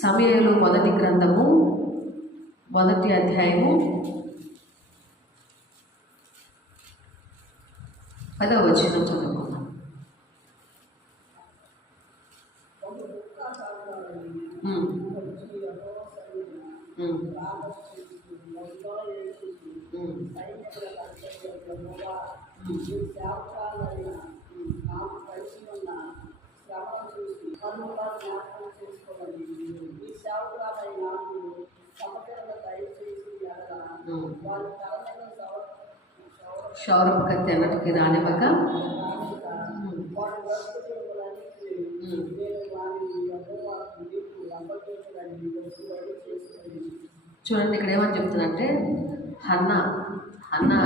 సమూయేలు మొదటి గ్రంథము మొదటి అధ్యాయము 10వ వచనం చదువుకుందాం. క్షౌరపు కత్తి అన్నటికి రానివ్వక చూడండి, ఇక్కడ ఏమని చెప్తుందంటే హన్నా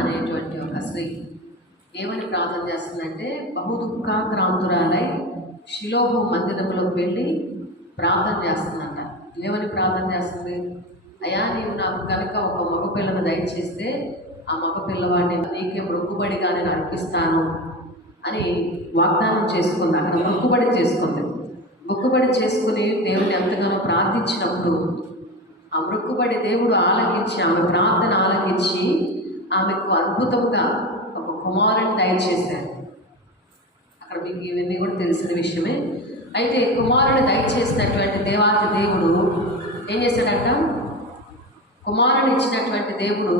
అనేటువంటి ఒక స్త్రీ ఏమని ప్రార్థన చేస్తుందంటే, బహుదుఃఖాక్రాంతురాలై షిలోహు మందిరంలోకి వెళ్ళి ప్రార్థన చేస్తుందంట. ఏమని ప్రార్థన చేస్తుంది? అయ్యా, నీవు నాకు కనుక ఒక మగపిల్లను దయచేస్తే ఆ మగపిల్లవాడిని నీకే మొక్కుబడిగా నేను అర్పిస్తాను అని వాగ్దానం చేసుకుంది. అక్కడ మొక్కుబడి చేసుకుంది. మొక్కుబడి చేసుకుని దేవుని ఎంతగానో ప్రార్థించినప్పుడు ఆ మొక్కుబడి దేవుడు ఆలకించి, ఆమె ప్రార్థన ఆలకించి ఆమెకు అద్భుతంగా ఒక కుమారుని దయచేశారు. అక్కడ మీకు ఇవన్నీ కూడా తెలిసిన విషయమే. అయితే కుమారుని దయచేసినటువంటి దేవాతి దేవుడు ఏం చేశాడంట? కుమారుని ఇచ్చినటువంటి దేవుడు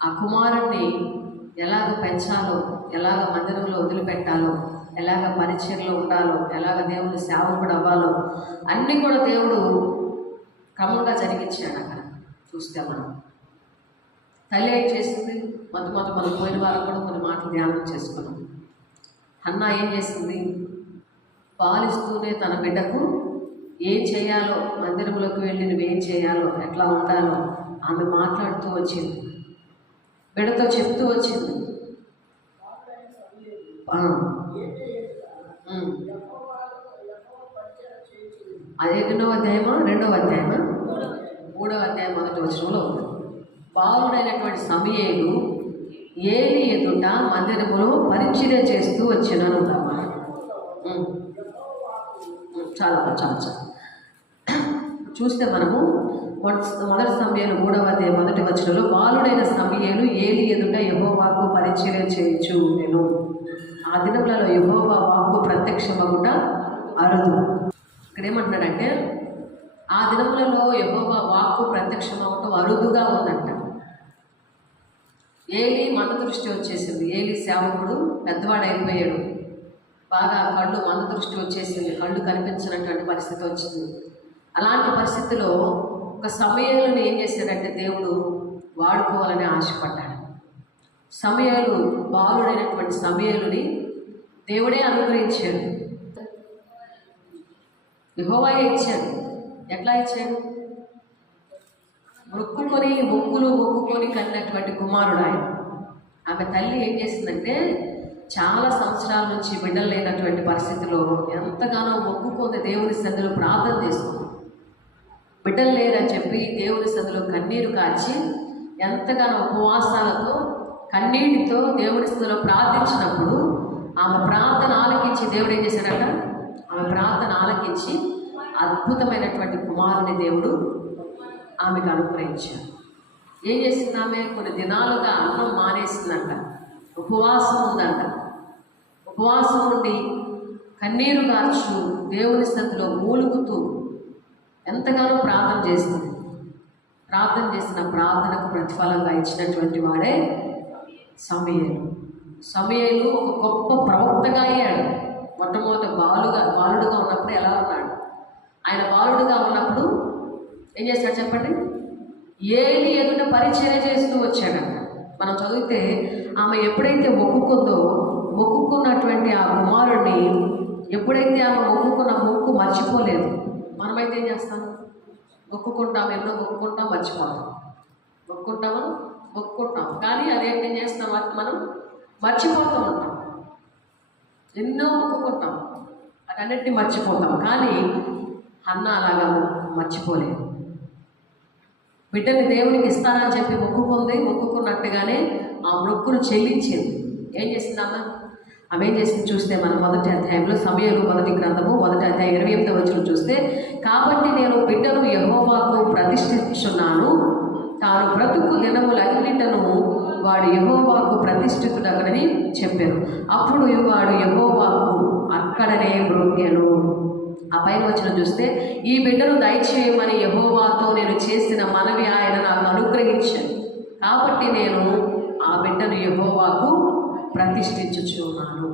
ఆ కుమారుణ్ణి ఎలాగ పెంచాలో, ఎలాగ మందిరంలో వదిలిపెట్టాలో, ఎలాగ పరిచర్లో ఉండాలో, ఎలాగ దేవుని సేవకుడు అవ్వాలో అన్నీ కూడా దేవుడు క్రమంగా జరిగించాడు. అక్కడ చూస్తే మనం తల్లి ఏం చేస్తుంది? మొదటి మనం పోయిన వారు కూడా కొన్ని మాటలు ధ్యానం చేసుకున్నాం. హన్నా ఏం చేస్తుంది? పాలిస్తూనే తన బిడ్డకు ఏం చేయాలో, మందిరంలోకి వెళ్ళి నువ్వేం చేయాలో, ఎట్లా ఉండాలో ఆమె మాట్లాడుతూ వచ్చింది, బిడ్డతో చెప్తూ వచ్చింది. అది 2వ అధ్యాయమా 2వ అధ్యాయమా 3వ అధ్యాయం 1వ వచనంలో ఉంది. బాలుడైనటువంటి సమూయేలు ఏలి ఎదుట మందిరములో పరిచర్య చేస్తూ వచ్చినాను. చాలా చూస్తే మనము మొదటి సమూయేలు 3వ అధ్యాయం 1వ వచనంలో, బాలుడైన సమూయేలు ఏలి ఎదుట యెహోవాకు పరిచర్య చేయొచ్చు నేను. ఆ దినములలో యెహోవా వాక్కు ప్రత్యక్షమగుట అరుదు. ఇక్కడ ఏమంటున్నాడంటే, ఆ దినములలో యెహోవా వాక్కు ప్రత్యక్షమవటం అరుదుగా ఉందంట. ఏలి మంద దృష్టి వచ్చేసింది. ఏలి సేవకుడు పెద్దవాడైపోయాడు. బాగా కళ్ళు మంద దృష్టి వచ్చేసింది. కళ్ళు కనిపించినటువంటి పరిస్థితి వచ్చింది. అలాంటి పరిస్థితిలో ఒక సమూయేలుని ఏం చేశాడంటే దేవుడు వాడుకోవాలని ఆశపడ్డాడు. సమూయేలు, బాలుడైనటువంటి సమూయేలుని దేవుడే అనుగ్రహించాడు. యెహోవాయే ఇచ్చాడు. ఎట్లా ఇచ్చాడు? మొక్కుకొని కన్నటువంటి కుమారుడు ఆయన. ఆమె తల్లి ఏం చేసిందంటే, చాలా సంవత్సరాల నుంచి బిడ్డలు లేనటువంటి పరిస్థితిలో ఎంతగానో మొక్కుకొని దేవుని సన్నిధిలో ప్రార్థన చేసుకుంది. బిడ్డలు లేరని చెప్పి దేవుని సన్నిధిలో కన్నీరు కార్చి ఎంతగానో ఉపవాసాలతో కన్నీటితో దేవుని సన్నిధిలో ప్రార్థించినప్పుడు ఆమె ప్రార్థన ఆలకించి దేవుడు ఏం చేశాడట? ఆమె ప్రార్థన ఆలకించి అద్భుతమైనటువంటి కుమారుని దేవుడు ఆమెకు అనుగ్రహించాడు. ఏం చేసింది? ఆమె కొన్ని దినాలుగా అన్నం మానేసిందంట. ఉపవాసం ఉందంట. ఉపవాసం ఉండి కన్నీరు కార్చు దేవుని సన్నిధిలో మూలుగుతూ ఎంతగానో ప్రార్థన చేసింది. ప్రార్థన చేసిన ప్రార్థనకు ప్రతిఫలంగా ఇచ్చినటువంటి వాడే సమూయేలు ఒక గొప్ప ప్రవక్తగా అయ్యాడు. మొట్టమొదటి బాలుడుగా ఉన్నప్పుడు ఎలా ఉన్నాడు? ఆయన బాలుడుగా ఉన్నప్పుడు ఏం చేస్తాడు చెప్పండి? ఏలి ఎదుట పరిచర్య చేస్తూ వచ్చాడంట. మనం చదివితే ఆమె ఎప్పుడైతే మొక్కుకున్నటువంటి ఆ కుమారుడిని ఎప్పుడైతే ఆమె మొక్కుకున్న మొక్కు మర్చిపోలేదు. మనమైతే ఏం చేస్తాం? ఎన్నో మొక్కుకుంటాం, మర్చిపోతాం. మొక్కుకుంటాం కానీ అదేంటి చేస్తాం? మనం మర్చిపోతూ ఉంటాం. ఎన్నో మొక్కుకుంటాం, అటన్నిటిని మర్చిపోతాం. కానీ హన్నా అలాగా మర్చిపోలేదు. బిడ్డని దేవునికి ఇస్తానని చెప్పి మొక్కున్నట్టుగానే ఆ మొక్కును చెల్లించింది. ఏం చేసిందమ్మా? ఆమె ఏం చేసింది చూస్తే మనం మొదటి అధ్యాయంలో సమూయేలు మొదటి గ్రంథము మొదటి అధ్యాయం 28వ వచనం చూస్తే, కాబట్టి నేను బిడ్డను యెహోవాకు ప్రతిష్ఠించున్నాను, తాను బ్రతుకు దినములన్నిటను వాడు యెహోవాకు ప్రతిష్ఠితుడగనని చెప్పారు. అప్పుడు వాడు యెహోవాకు అక్కడనే మ్రొక్కెను. ఆ పైన వచనం చూస్తే, ఈ బిడ్డను దయచేయమని యెహోవాతో నేను చేసిన మనవి ఆయన నాకు అనుగ్రహించాను, కాబట్టి నేను ఆ బిడ్డను యెహోవాకు ప్రతిష్ఠించుచున్నాను.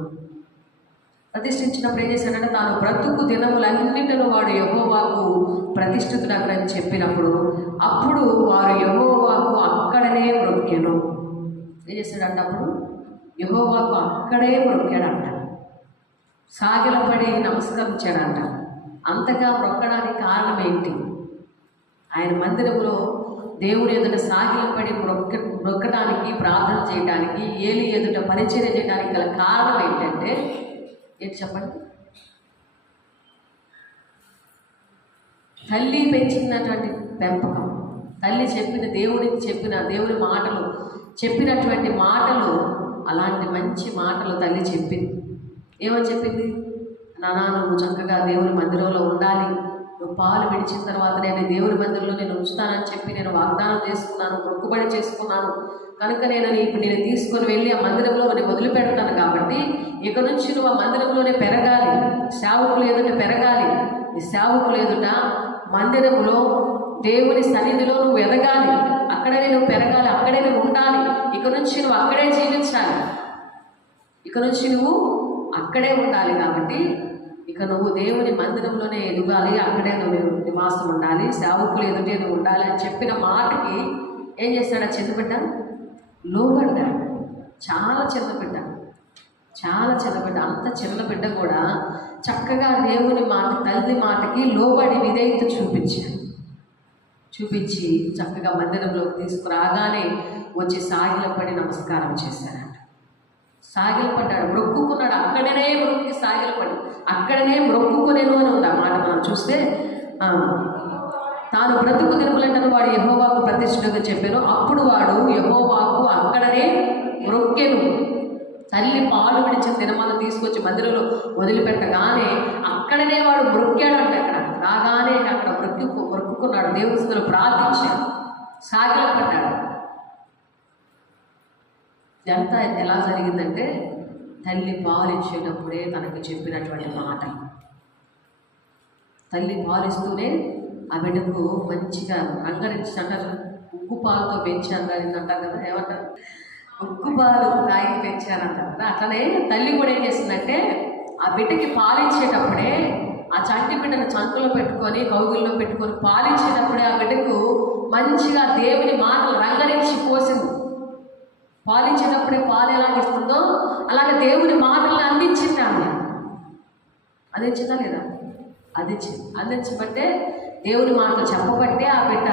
ప్రతిష్ఠించినప్పుడు ఏం చేశాడంటే, తాను బ్రతుకు దినములన్నింటిలో వాడు యెహోవాకు ప్రతిష్ఠితుడని చెప్పినప్పుడు అప్పుడు వారు యెహోవాకు అక్కడనే మ్రొక్కెను. ఏం చేశాడంటే అప్పుడు యెహోవాకు అక్కడే మ్రొక్కాడంట, సాగిలపడి నమస్కరించాడంట. అంతగా మొక్కడానికి కారణం ఏంటి? ఆయన మందిరంలో దేవుని ఎదుట సాగిలపడి మొక్కడానికి, ప్రార్థన చేయడానికి, ఏలి ఎదుట పరిచర్య చేయడానికి గల కారణం ఏంటంటే ఏంటి చెప్పండి? తల్లి పెంచినటువంటి పెంపకం, తల్లి దేవుని మాటలు చెప్పినటువంటి మాటలు, అలాంటి మంచి మాటలు తల్లి చెప్పింది. ఏమని చెప్పింది? నాన్న, నువ్వు చక్కగా దేవుని మందిరంలో ఉండాలి, నువ్వు పాలు విడిచిన తర్వాత నేను దేవుని మందిరంలో నేను ఉంచుతానని చెప్పి నేను వాగ్దానం చేసుకున్నాను, మొక్కుబడి చేసుకున్నాను, కనుక నేను తీసుకొని వెళ్ళి ఆ మందిరంలో నేను వదిలిపెడతాను. కాబట్టి ఇక నుంచి నువ్వు ఆ మందిరంలోనే పెరగాలి, సేవకులు ఎదుట పెరగాలి, ఈ సేవకులు ఎదుట మందిరంలో దేవుని సన్నిధిలో నువ్వు ఎదగాలి, అక్కడే నువ్వు పెరగాలి, అక్కడే నువ్వు ఉండాలి, ఇక నుంచి నువ్వు అక్కడే జీవించాలి, ఇక నుంచి నువ్వు అక్కడే ఉండాలి. కాబట్టి ఇక నువ్వు దేవుని మందిరంలోనే ఎదగాలి, అక్కడే నువ్వు నివాసం ఉండాలి, సేవకులు ఎదుటే నువ్వు ఉండాలి అని చెప్పిన మాటకి ఏం చేస్తాడు? ఆ చిన్నబిడ్డ లోబడ్డాడు. చాలా చిన్నబిడ్డ, అంత చిన్న బిడ్డ కూడా చక్కగా దేవుని మాట, తల్లి మాటకి లోబడి విధేయత చూపించి చక్కగా మందిరంలోకి తీసుకురాగానే వచ్చి సాగిలపడి నమస్కారం చేశాడంట. సాగిలపడ్డాడు, మొక్కుకున్నాడు, అక్కడనే మొక్కి సాగిలపడి అక్కడనే మొక్కుకునేను అని ఉంది ఆ మాట మనం చూస్తే. తాను బ్రతుకు దినములంటను వాడు యెహోవాకు ప్రతిష్ఠగా చెప్పాను, అప్పుడు వాడు యెహోవాకు అక్కడనే మొక్కెను. తల్లి పాలు విడిచిన దినమాలను తీసుకొచ్చి మందిరంలో వదిలిపెట్టగానే అక్కడనే వాడు మొక్కాడంట. అక్కడ రాగానే అక్కడ మొక్కుకున్నాడు, దేవుని సన్నిధిలో ప్రార్థించాడు, సాగిలపడ్డాడు. ఇదంతా ఎలా జరిగిందంటే, తల్లి పాలిచ్చేటప్పుడే తనకు చెప్పినటువంటి మాట. తల్లి పాలిస్తూనే ఆ బిడ్డకు మంచిగా రంగరించి అంటారు, ఉప్పు పాలతో పెంచాను అంటారు కదా, ఏమంటారు? ఉప్పు పాలు తాగి పెంచారంటారు కదా. అట్లనే తల్లి కూడా ఏం చేసిందంటే, ఆ బిడ్డకి పాలిచ్చేటప్పుడే ఆ చంటి బిడ్డను చంకులో పెట్టుకొని కౌగుల్లో పెట్టుకొని పాలిచ్చేటప్పుడే ఆ బిడ్డకు మంచిగా దేవుని మాటలు రంగరించి పోసింది. పాలించేటప్పుడే పాలు ఎలాగిస్తుందో అలాగే దేవుని మాటలను అందించింది ఆమె. అందించిందా లేదా? అందించబట్టే, దేవుని మాటలు చెప్పబట్టే ఆ బిడ్డ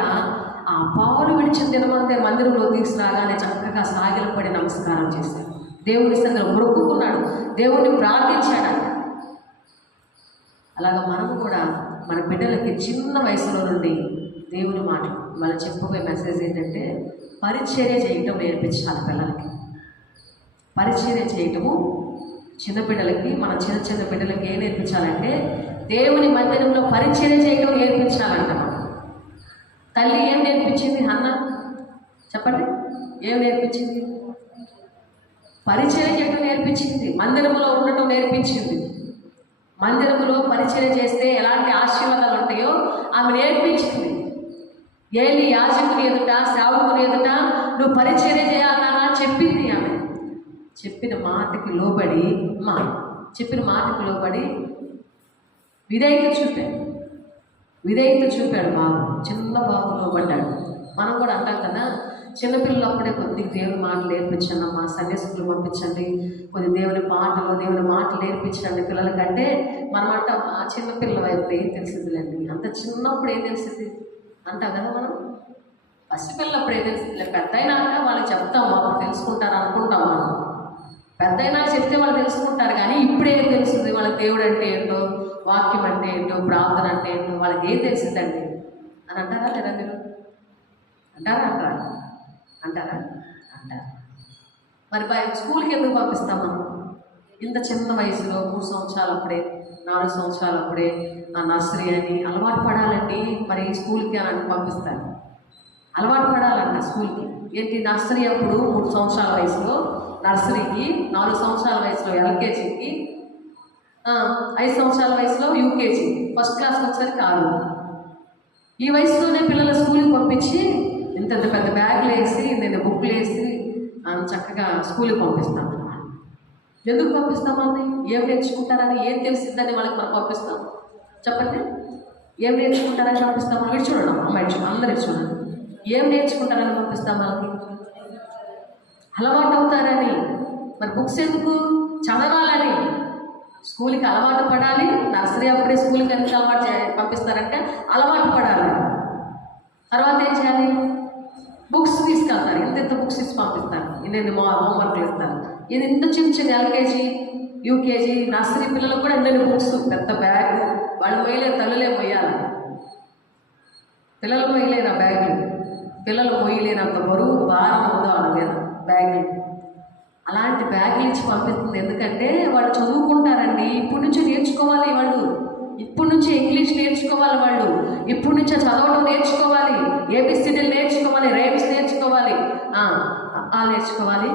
ఆ పాలు విడిచిన దినమంతే మందిరంలో తీసుకురాగానే చక్కగా సాగిలపడి నమస్కారం చేశాడు, దేవుని సన్నిధిలో మొక్కుకున్నాడు, దేవుణ్ణి ప్రార్థించాడంట. అలాగా మనము కూడా మన బిడ్డలకి చిన్న వయసులో నుండి దేవుని మాటలు మనం చెప్పబోయే మెసేజ్ ఏంటంటే, పరిచర్య చేయటం నేర్పించాలి పిల్లలకి. పరిచర్య చేయటము చిన్నపిల్లలకి, మన చిన్న బిడ్డలకి ఏం నేర్పించాలంటే, దేవుని మందిరంలో పరిచర్య చేయటం నేర్పించాలంట. తల్లి ఏం నేర్పించింది? హన్న చెప్పండి, ఏం నేర్పించింది? పరిచర్య చేయటం నేర్పించింది, మందిరంలో ఉండటం నేర్పించింది. మందిరంలో పరిచర్య చేస్తే ఎలాంటి ఆశీర్వాదాలు ఉంటాయో ఆమె నేర్పించింది. ఏలి యాజకుని ఎదుట, సేవకుని ఎదుట నువ్వు పరిచర్య చేయాలన్నా చెప్పింది ఆమె. చెప్పిన మాటకి లోబడి విధేయత చూపాడు బాబు. చిన్న బాబు లోబడ్డాడు. మనం కూడా అంటాం కదా, చిన్నపిల్లలు అప్పుడే కొద్దిగా దేవుని మాటలు నేర్పించండి అమ్మా, సండే స్కూల్ పంపించండి, కొద్ది దేవుని మాటలు నేర్పించండి పిల్లలకంటే, మనం అంటాం ఆ చిన్నపిల్లల వైపు ఏం తెలిసిందిలేండి, అంత చిన్నప్పుడు ఏం తెలిసింది అంటాం కదా మనం. పసిపిల్లప్పుడు ఏం తెలిసింది, పెద్ద అయినాక వాళ్ళకి చెప్తాం, వాళ్ళు తెలుసుకుంటారు అనుకుంటాం మనం. పెద్ద అయినాక చెప్తే వాళ్ళు తెలుసుకుంటారు, కానీ ఇప్పుడేం తెలుస్తుంది వాళ్ళకి? దేవుడు అంటే ఏంటో, వాక్యం అంటే ఏంటో, ప్రార్థన అంటే ఏంటో వాళ్ళకి ఏం తెలిసిందండి అని అంటారా లేదా? మీరు అంటారా? మరి స్కూల్కి ఎందుకు పంపిస్తాం మనం? ఇంత చిన్న వయసులో 3 సంవత్సరాలు అప్పుడే 4 సంవత్సరాలు అప్పుడే ఆ నర్సరీ అని అలవాటు పడాలండి. మరి స్కూల్కి అని పంపిస్తారు. అలవాటు పడాలంట స్కూల్కి. ఏంటి నర్సరీ అప్పుడు 3 సంవత్సరాల వయసులో నర్సరీకి, 4 సంవత్సరాల వయసులో ఎల్కేజీకి, 5 సంవత్సరాల వయసులో యూకేజీ, ఫస్ట్ క్లాస్కి వచ్చేసరికి 6. ఈ వయసులోనే పిల్లల స్కూల్కి పంపించి ఇంత పెద్ద బ్యాగులు వేసి నేను బుక్లు వేసి చక్కగా స్కూల్కి పంపిస్తాను. ఎందుకు పంపిస్తామని? ఏం నేర్చుకుంటారని, ఏం తెలిసిద్దని వాళ్ళకి మనం పంపిస్తాం? చెప్పండి. ఏం నేర్చుకుంటారని పంపిస్తాం? వీడు చూడడం, అమ్మాయి చూడండి, అందరూ చూడండి. ఏం నేర్చుకుంటారని పంపిస్తాం? వాళ్ళకి అలవాటు అవుతారని. మరి బుక్స్ ఎందుకు? చదవాలని. స్కూల్కి అలవాటు పడాలి. నర్సరీ అప్పుడే స్కూల్కి ఎందుకు పంపిస్తారంటే అలవాటు పడాలి. తర్వాత ఏం చేయాలి? బుక్స్ తీసుకెళ్తారు. ఎంత బుక్స్ ఇచ్చి పంపిస్తారు. ఇన్ని హోంవర్క్లు ఇస్తారు. ఇది ఇంత చిన్న ఎల్కేజీ, యూకేజీ, నర్సరీ పిల్లలకు కూడా ఎన్ని బుక్స్, పెద్ద బ్యాగ్. వాళ్ళు మొయ్యలేరు, తల్లులే మొయ్యాలి. పిల్లలు మొయ్యలేరు ఆ బ్యాగులు. పిల్లలు మొయ్యలేనంత బరువు భారం ఉందో వాళ్ళ మీద బ్యాగులు. అలాంటి బ్యాగులు ఇచ్చి పంపిస్తుంది. ఎందుకంటే వాళ్ళు చదువుకుంటారండి. ఇప్పటి నుంచి నేర్చుకోవాలి వాళ్ళు. ఇప్పటి నుంచి ఇంగ్లీష్ నేర్చుకోవాలి వాళ్ళు. ఇప్పటి నుంచే చదవడం నేర్చుకోవాలి. ఏబిసిడీలు నేర్చుకోవాలి, రైమ్స్ నేర్చుకోవాలి, నేర్చుకోవాలి,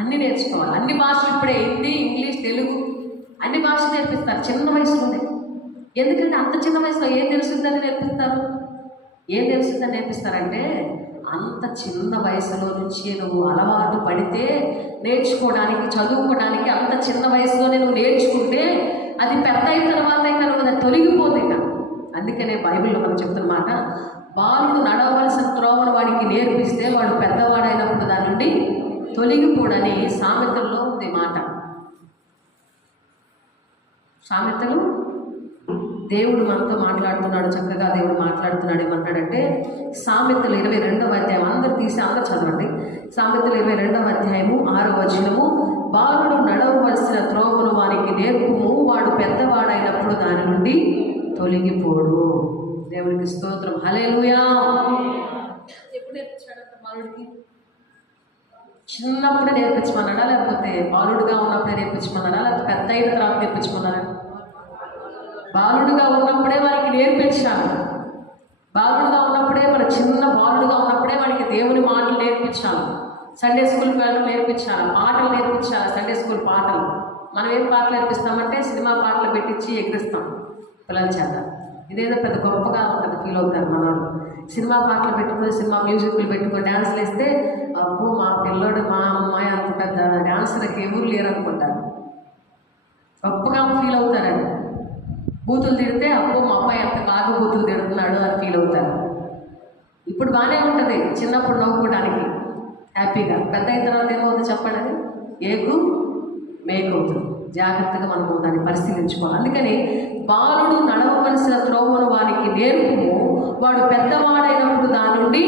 అన్నీ నేర్చుకోవాలి. అన్ని భాషలు ఇప్పుడే హిందీ, ఇంగ్లీష్, తెలుగు అన్ని భాషలు నేర్పిస్తారు చిన్న వయసులోనే. ఎందుకంటే అంత చిన్న వయసులో ఏం తెలుస్తుందని నేర్పిస్తారు? ఏం తెలుస్తుందని నేర్పిస్తారంటే అంత చిన్న వయసులో నుంచి నువ్వు అలవాటు పడితే నేర్చుకోవడానికి, చదువుకోవడానికి అంత చిన్న వయసులోనే నువ్వు నేర్చుకుంటే అది పెద్ద అయిన తర్వాత ఇంకా నువ్వు తొలగిపోతే. అందుకనే బైబిల్లో మనం చెప్తున్నమాట, బాలుడు నడవలసిన త్రోవను వాడికి నేర్పిస్తే వాడు పెద్దవాడైనప్పుడు దాని నుండి తొలగిపోడని సామెతల్లో ఉంది మాట. సామెతలు దేవుడు మనతో మాట్లాడుతున్నాడు. చక్కగా దేవుడు మాట్లాడుతున్నాడు. ఏమంటాడంటే సామెతలు 22వ అధ్యాయం, అందరూ చదవండి. సామెతలు 22వ అధ్యాయము 6వ వచనము, బాలుడు నడవవలసిన త్రోవను వారికి నేర్పుము, వాడు పెద్దవాడైనప్పుడు దాని నుండి తొలగిపోడు. దేవునికి స్తోత్రం. హల్లెలూయా. ఎప్పుడు నేర్పించాడంట బాలుడికి? చిన్నప్పుడే నేర్పించమన్నాడా, లేకపోతే బాలుడుగా ఉన్నప్పుడే నేర్పించమన్నాడా, లేకపోతే పెద్ద అయిన తర్వాత నేర్పించమన్నారా? బాలుడుగా ఉన్నప్పుడే వారికి నేర్పించాలి. బాలుడుగా ఉన్నప్పుడే, మన చిన్న బాలుడుగా ఉన్నప్పుడే వాడికి దేవుని మాటలు నేర్పించాలి. సండే స్కూల్కి వెళ్ళడం నేర్పించాలి. పాటలు నేర్పించాలి. సండే స్కూల్ పాటలు. మనం ఏం పాటలు నేర్పిస్తామంటే సినిమా పాటలు పెట్టించి ఎగిరిస్తాం పిల్లల చేత. ఇదేదో పెద్ద గొప్పగా ఉంటుంది, ఫీల్ అవుతారు మనవాళ్ళు. సినిమా పాటలు పెట్టుకుని, సినిమా మ్యూజిక్లు పెట్టుకుని డ్యాన్స్లు వేస్తే అబ్బో మా పిల్లోడు, మా అమ్మాయి అంత పెద్ద డ్యాన్సర్కి ఎవరు లేరనుకుంటారు. గొప్పగా ఫీల్ అవుతారండి. బూతులు తిడితే అబ్బో మా అబ్బాయి అంత బాగా బూతులు తిడుతున్నాడు అని ఫీల్ అవుతారు. ఇప్పుడు బాగానే ఉంటుంది చిన్నప్పుడు నవ్వుకోవడానికి హ్యాపీగా. పెద్ద అయిన తర్వాత ఏమవుతుంది చెప్పండి? అది ఏగు మేకవుతుంది. జాగ్రత్తగా మనము దాన్ని పరిశీలించుకోవాలి. అందుకని బాలుడు నడవవలసిన త్రోవను వారికి నేర్పుము, వాడు పెద్దవాడైనప్పుడు దాని నుండి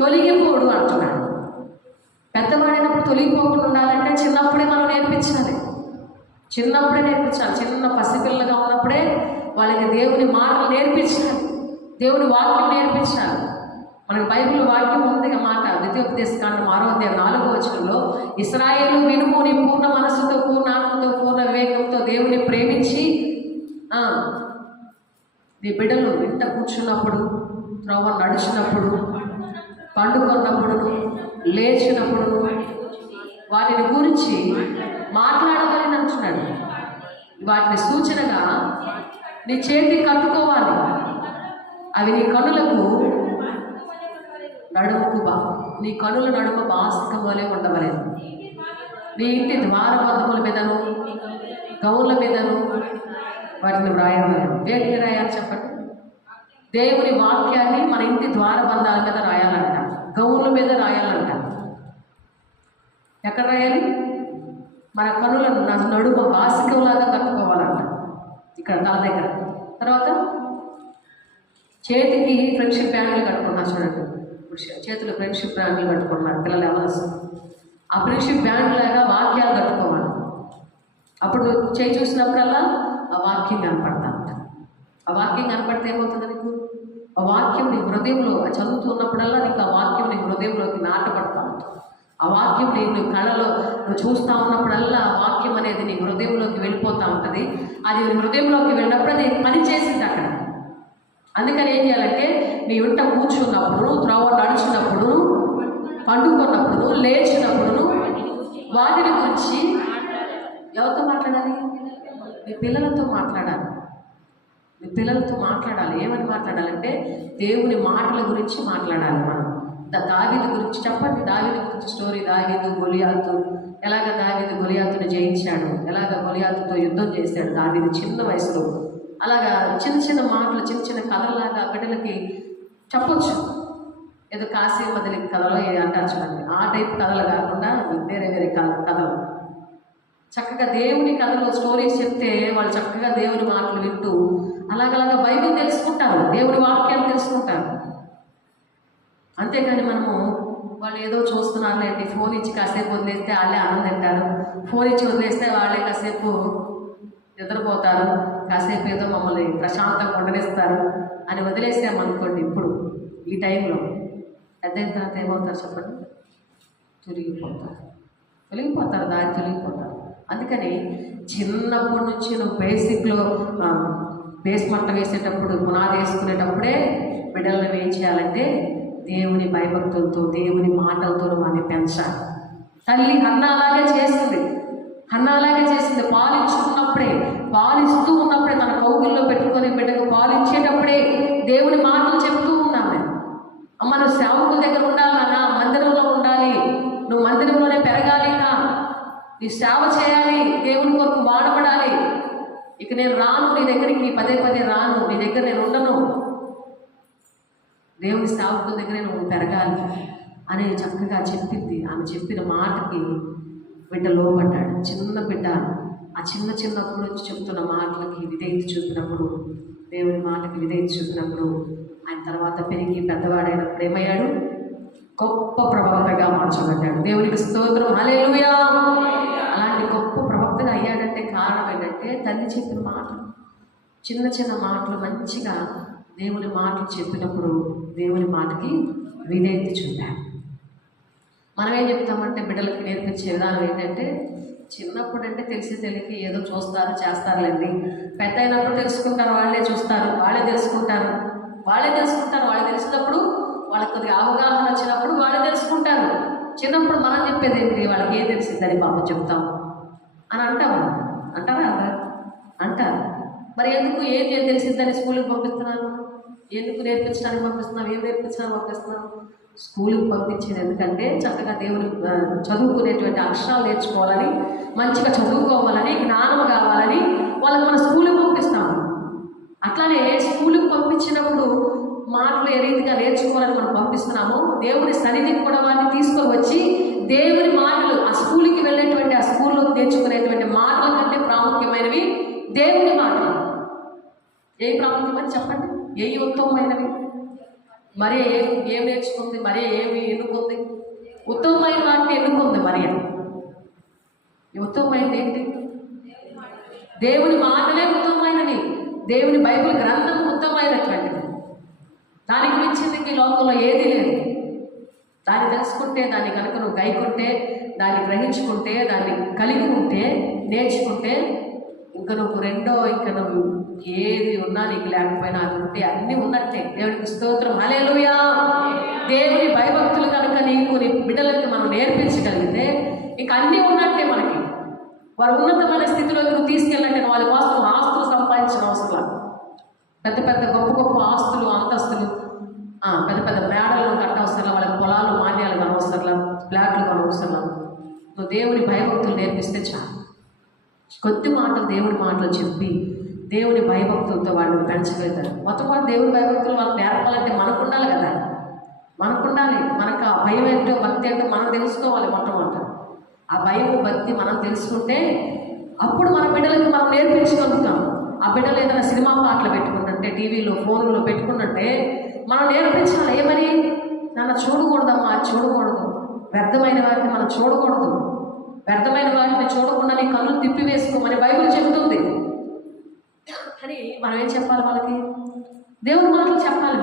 తొలగిపోడు అంటున్నాడు. పెద్దవాడైనప్పుడు తొలగిపోకుండా ఉండాలంటే చిన్నప్పుడే మనం నేర్పించాలి. చిన్నప్పుడే నేర్పించాలి. చిన్న పసిపిల్లగా ఉన్నప్పుడే వాళ్ళకి దేవుని మాటలు నేర్పించాలి. దేవుని వాక్యం నేర్పించాలి. మనకి బైబిల్ వాక్యం ఉంది మాట. ద్వితీయోపదేశకాండం 6వ అధ్యాయం 4వ వచనంలో, ఇశ్రాయేలు వినుము, నీ పూర్ణ మనస్సుతో, పూర్ణ ఆత్మతో, పూర్ణ వివేకంతో దేవుని ప్రేమించి నీ బిడ్డలు ఇంట కూర్చున్నప్పుడు, త్రోవ నడిచినప్పుడు, పండుకున్నప్పుడు, లేచినప్పుడు వాటిని గురించి మాట్లాడవాలని అంటున్నాడు. వాటిని సూచనగా నీ చేతి కట్టుకోవాలి. అవి నీ కనులకు నీ కనుల నడుమ బాసికం వలె ఉండవలేదు. నీ ఇంటి ద్వారబంధముల మీదను, గౌన్ల మీదను వాటిని వ్రాయవలేదు. దేనికి రాయాలి చెప్పండి? దేవుని వాక్యాన్ని మన ఇంటి ద్వారబంధాల మీద రాయాలంట, గౌన్ల మీద రాయాలంట. ఎక్కడ రాయాలి? మన కనులను నడుమ బాసికంలాగా కట్టుకోవాలంట, ఇక్కడ తల దగ్గర. తర్వాత చేతికి ఫ్రెండ్షిప్ బ్యాండ్లు కట్టుకున్నారు చూడండి. చేతులు ఫ్రెండ్షిప్ బ్యాండ్లు కట్టుకున్నారు పిల్లలు ఎవరు. ఆ ఫ్రెండ్షిప్ బ్యాండ్ లాగా వాక్యాలు కట్టుకోవాలి. అప్పుడు చేయి చూసినప్పుడల్లా ఆ వాక్యం కనపడతా ఉంటా. ఆ వాక్యం కనపడితే ఏమవుతుంది నీకు? ఆ వాక్యం నీ హృదయంలో చదువుతున్నప్పుడల్లా నీకు ఆ వాక్యం నీ హృదయంలోకి నాటపడతా ఉంటుంది. ఆ వాక్యం నేను కళలో నువ్వు చూస్తూ ఉన్నప్పుడల్లా ఆ వాక్యం అనేది నీ హృదయంలోకి వెళ్ళిపోతూ ఉంటుంది. అది నీ హృదయంలోకి వెళ్ళినప్పుడు అది పని చేసింది అక్కడ. అందుకని ఏం చేయాలంటే నీ ఇంట కూర్చున్నప్పుడు, త్రోవ నడుచున్నప్పుడు, పండుకున్నప్పుడు, లేచినప్పుడు వాటిని గురించి ఎవరితో మాట్లాడాలి? నీ పిల్లలతో మాట్లాడాలి. నీ పిల్లలతో మాట్లాడాలి. ఏమని మాట్లాడాలంటే దేవుని మాటల గురించి మాట్లాడాలి. మనం దావీదు గురించి చెప్పండి. దావీదు గురించి స్టోరీ. దావీదు గొలియాతు, ఎలాగ దావీదు గొలియాతుని జయించాడు, ఎలాగ గొలియాతుతో యుద్ధం చేశాడు దావీదు చిన్న వయసులో. అలాగా చిన్న చిన్న మాటలు, చిన్న చిన్న కథల్లాగా బిడ్డలకి చెప్పొచ్చు. ఏదో కాశీ మదిలి కథలో అంటారు చూడండి, ఆ టైప్ కథలు కాకుండా వేరే వేరే కథలు చక్కగా దేవుని కథలు స్టోరీస్ చెప్తే వాళ్ళు చక్కగా దేవుని మాటలు వింటూ అలాగలాగా బైబిల్ తెలుసుకుంటారు, దేవుని వాక్యాలు తెలుసుకుంటారు. అంతేకాని మనము వాళ్ళు ఏదో చూస్తున్నారులేండి, ఫోన్ ఇచ్చి కాసేపు వదిలేస్తే వాళ్ళే ఆనందం తింటారు, ఫోన్ ఇచ్చి వదిలేస్తే వాళ్ళే కాసేపు నిద్రపోతారు, కాసేపు ఏదో మమ్మల్ని ప్రశాంతంగా ఉండనిస్తారు అని వదిలేసామనుకోండి. ఇప్పుడు ఈ టైంలో పెద్ద అయిన తర్వాత ఏమవుతారు చెప్పండి? తొలగిపోతారు, దారి తొలగిపోతారు. అందుకని చిన్నప్పటి నుంచి నువ్వు బేసిక్లో బేస్ మంట వేసేటప్పుడు, పునాది వేసుకునేటప్పుడే బిడ్డలను ఏం చేయాలంటే దేవుని భయభక్తులతో, దేవుని మాటలతో వాడిని పెంచాలి. తల్లి హన్నా అలాగే చేసింది. పాలించుకున్నప్పుడే, పాలిస్తూ ఉన్నప్పుడే, తన కౌగిల్లో పెట్టుకొని బిడ్డకు పాలించేటప్పుడే దేవుని మాటలు చెప్తూ ఉన్నామే. అమ్మ నువ్వు సేవకుల దగ్గర ఉండాలన్నా, మందిరంలో ఉండాలి, నువ్వు మందిరంలోనే పెరగాలి, నీ సేవ చేయాలి, దేవుని కొరకు వాడబడాలి. ఇక నేను రాను నీ దగ్గరికి, పదే పదే రాను, నీ దగ్గర నేను ఉండను, దేవుని సేవకుల దగ్గరే నువ్వు పెరగాలి అని చక్కగా చెప్పింది. ఆమె చెప్పిన మాటకి బిడ్డ లోపడ్డాడు. చిన్న బిడ్డ ఆ చిన్నప్పటి నుంచి చెప్తున్న మాటలకి విధేయత చూపినప్పుడు, దేవుని మాటకి విధేయత చూపినప్పుడు, ఆయన తర్వాత పెరిగి పెద్దవాడైనప్పుడు ఏమయ్యాడు? గొప్ప ప్రవక్తగా మార్చబడ్డాడు. దేవునికి స్తోత్రం, హల్లెలూయా. అలాంటి గొప్ప ప్రవక్తగా అయ్యాడంటే కారణం ఏంటంటే తల్లి చెప్పిన మాటలు, చిన్న మాటలు మంచిగా దేవుని మాటలు చెప్పినప్పుడు దేవుని మాటకి విధేయత చూపాడు. మనం ఏం చెప్తామంటే బిడ్డలకి నేర్పించే విధానం ఏంటంటే, చిన్నప్పుడు అంటే తెలిసి ఏదో చూస్తారు, చేస్తారులేండి. పెద్ద అయినప్పుడు తెలుసుకుంటారు, వాళ్ళే చూస్తారు, వాళ్ళే తెలుసుకుంటారు. వాళ్ళే తెలిసినప్పుడు వాళ్ళకి కొద్దిగా అవగాహన వచ్చినప్పుడు వాళ్ళే తెలుసుకుంటారు. చిన్నప్పుడు మనం చెప్పేది ఏంటి? వాళ్ళకి ఏం తెలిసిందని పాపం చెప్తాం అని అంటారా? అంటారు. మరి ఎందుకు ఏం తెలిసిందని స్కూల్కి పంపిస్తున్నాను? ఎందుకు నేర్పించడానికి పంపిస్తున్నాం? ఏం నేర్పించడానికి పంపిస్తున్నాం? స్కూల్కి పంపించేది ఎందుకంటే చక్కగా దేవుని చదువుకునేటువంటి అక్షరాలు నేర్చుకోవాలని, మంచిగా చదువుకోవాలని, జ్ఞానం కావాలని వాళ్ళకి మనం స్కూల్కి పంపిస్తాం. అట్లానే స్కూల్కి పంపించినప్పుడు మాటలు ఏ రీతిగా నేర్చుకోవాలని మనం పంపిస్తున్నామో, దేవుని సన్నిధికి కూడా వారిని తీసుకొని వచ్చి దేవుని మాటలు ఆ స్కూల్కి వెళ్ళేటువంటి, ఆ స్కూల్లో నేర్చుకునేటువంటి మాటల కంటే ప్రాముఖ్యమైనవి దేవుని మాటలు. ఏ ప్రాముఖ్యమని చెప్పండి? ఏ ఉత్తమమైనవి? మరి ఏం నేర్చుకుంది? మరి ఏమి ఎన్నుకుంది? ఉత్తమమైన వాటిని ఎన్నుకుంది. మరి ఈ ఉత్తమమైనది ఏంటి? దేవుని మాటలే ఉత్తమమైనవి. దేవుని బైబిల్ గ్రంథం ఉత్తమమైనటువంటిది. దానికి మించింది ఈ లోకంలో ఏదీ లేదు. దాన్ని తెలుసుకుంటే, దాన్ని కనుక నువ్వు గైకుంటే, దాన్ని గ్రహించుకుంటే, దాన్ని కలిగి ఉంటే, నేర్చుకుంటే, ఇంకా నువ్వు ఏది ఉన్నా నీకు లేకపోయినా అది ఉంటే అన్నీ ఉన్నట్టే. దేవునికి స్తోత్రం, హల్లెలూయా. దేవుని భయభక్తులు కనుక నీ బిడ్డలకి మనం నేర్పించగలిగితే ఇంకా అన్నీ ఉన్నట్టే. మనకి వారు ఉన్నతమైన స్థితిలోకి నువ్వు తీసుకెళ్ళంటే వాళ్ళ కోసం ఆస్తులు సంపాదించిన అవసరం, పెద్ద గొప్ప ఆస్తులు, అంతస్తులు, పెద్ద మేడలను కట్టవసరం, వాళ్ళకి పొలాలు మాన్యాలు కనవసరం, ఫ్లాట్లు కనవసరం. నువ్వు దేవుని భయభక్తులు నేర్పిస్తే చాలు. కొద్ది మాటలు దేవుని మాటలు చెప్పి దేవుని భయభక్తులతో వాళ్ళు పెంచగలుగుతారు. మొత్తం దేవుని భయభక్తులు వాళ్ళకి నేర్పాలంటే మనకు ఉండాలి కదా. మనకు ఆ భయం ఏంటో, భక్తి ఏంటో మనం తెలుసుకోవాలి. మొట్టమొదట ఆ భయము, భక్తి మనం తెలుసుకుంటే అప్పుడు మన బిడ్డలకి మనం నేర్పించగలుగుతాం. ఆ బిడ్డలు ఏదైనా సినిమా పాటలు పెట్టుకుంటుంటే, టీవీలో, ఫోన్లో పెట్టుకుంటుంటే మనం నేర్పించాలి. ఏమని? నన్ను చూడకూడదమ్మా, చూడకూడదు, వ్యర్థమైన వాటిని మనం చూడకూడదు, వ్యర్థమైన వాటిని చూడకుండా నీ కళ్ళు తిప్పి వేసుకోమని బైబిల్ చెబుతుంది. అని మనం ఏం చెప్పాలి? వాళ్ళకి దేవుని మాటలు చెప్పాలి.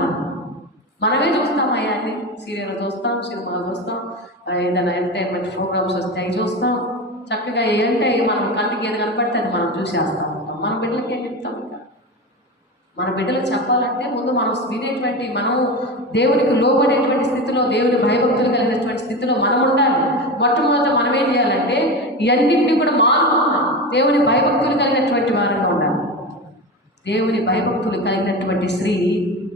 మనమే చూస్తాం అయ్యాన్ని, సీరియల్ చూస్తాం, సినిమా చూస్తాం, ఏదైనా ఎంటర్టైన్మెంట్ ప్రోగ్రామ్స్ వస్తే అవి చూస్తాం. చక్కగా ఏంటంటే మనం కంటికి ఏది కనపడితే అది మనం చూసేస్తూ ఉంటాం. మన బిడ్డలకి ఏం చెప్తాం? ఇంకా మన బిడ్డలకు చెప్పాలంటే ముందు మనం వినేటువంటి, మనం దేవునికి లోబడేటువంటి స్థితిలో, దేవుని భయభక్తులు కలిగినటువంటి స్థితిలో మనం ఉండాలి. మొట్టమొదట మనం ఏం చేయాలంటే ఇవన్నింటినీ కూడా మానుకుందాం. దేవుని భయభక్తులు కలిగినటువంటి వారంగా ఉండాలి. దేవుని భయభక్తులు కలిగినటువంటి స్త్రీ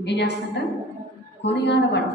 ఏం చేస్తుంట? కొనియాడబడుతుంది.